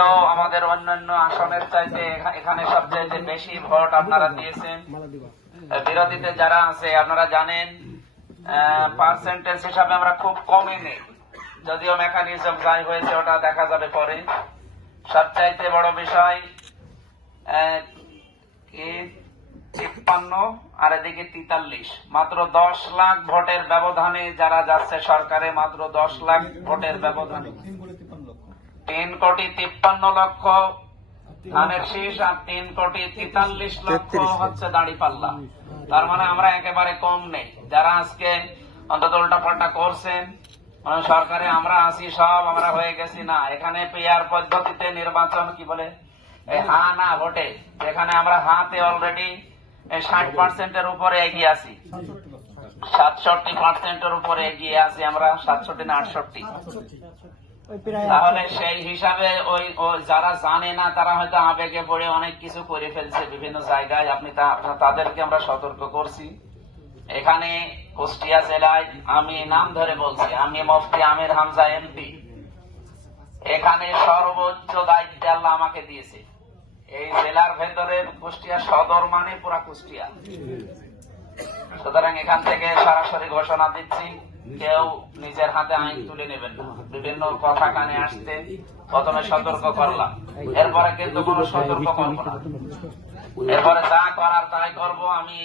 তো আমাদের অন্যান্য আসনের চাইতে এখানে সবচেয়ে বেশি ভোট আপনারা দিয়েছেন। বিরোধীতে যারা আছে আপনারা জানেন পার্সেন্টেজ হিসাবে আমরা খুব কমই নেই, যদিও মেকানিজম যাই হয়েছে ওটা দেখা যাবে পরে। সবচাইতে বড় বিষয় 53 আর এদিকে 43, মাত্র 10 লাখ ভোটের ব্যবধানে যারা যাচ্ছে সরকারে, মাত্র 10 লাখ ভোটের ব্যবধানে 3,53,00,000 ধানের শীষ আর 3,43,00,000 হচ্ছে দাঁড়িপাল্লা। তার মানে আমরা একেবারে কম নেই। যারা আজকে অন্তত উল্টাপাল্টা করছেন সরকারে আমরা আছি সব আমরা হয়ে গেছি, না, এখানে পেয়ার পদ্ধতিতে নির্বাচন কি বলে হা না ভোটে, এখানে আমরা হাতে অলরেডি 60%-এর উপরে এগিয়ে আছি, 67% উপরে এগিয়ে আছি আমরা, 67 না 68। তাহলে সেই হিসাবে ওই যারা জানে না তারা হয়তো আবেগে পড়ে অনেক কিছু করে ফেলছে বিভিন্ন জায়গায়, তাদেরকে আমরা সতর্ক করছি। এখানে কুষ্টিয়া জেলায় আমি নাম ধরে বলছি, আমি মুফতি আমির হামজা এমপি, এখানে সর্বোচ্চ দায়িত্ব আল্লাহ আমাকে দিয়েছে। এই জেলার ভেতরে কুষ্টিয়া সদর মানে পুরা কুষ্টিয়া, সুতরাং এখান থেকে সরাসরি ঘোষণা দিচ্ছি, কেউ নিজের হাতে আইন তুলে নেবেন না। বিভিন্ন কথা কানে আসতে প্রথমে সতর্ক করলাম, এরপরে কিন্তু কোনো সতর্ক করবো না, এরপরে যা করার তাই করবো। আমি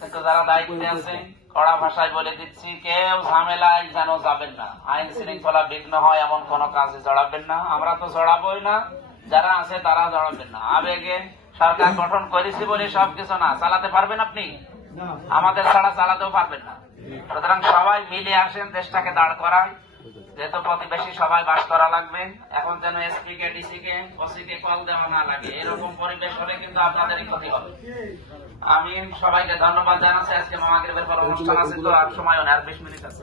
কিন্তু যারা দায়িত্বে আছে কড়া ভাষায় বলে দিচ্ছি, কেউ ঝামেলায় যেন যাবেন না, আইন শৃঙ্খলা বিঘ্ন হয় এমন কোন কাজে জড়াবেন না। আমরা তো জড়াবোই না, যারা আছে তারা জড়াবেন না। আবেগে সরকার গঠন করেছি বলে সবকিছু না চালাতে পারবেন আপনি, আমাদের ছাড়া চালাতেও পারবেন না। সুতরাং সবাই মিলে আসেন, দেশটাকে দাঁড় করায়, যেহেতু প্রতিবেশী সবাই বাস করা লাগবে। এখন যেন এসপি কে ডিসি কে ওসি কে কল দেওয়া না লাগে, এরকম পরিবেশ হলে কিন্তু আপনাদেরই ক্ষতি হবে। আমি সবাইকে ধন্যবাদ জানাচ্ছি। আজকে মাগরিবের পর অনুষ্ঠান আছে, তো আর সময় আর 20 মিনিট আছে।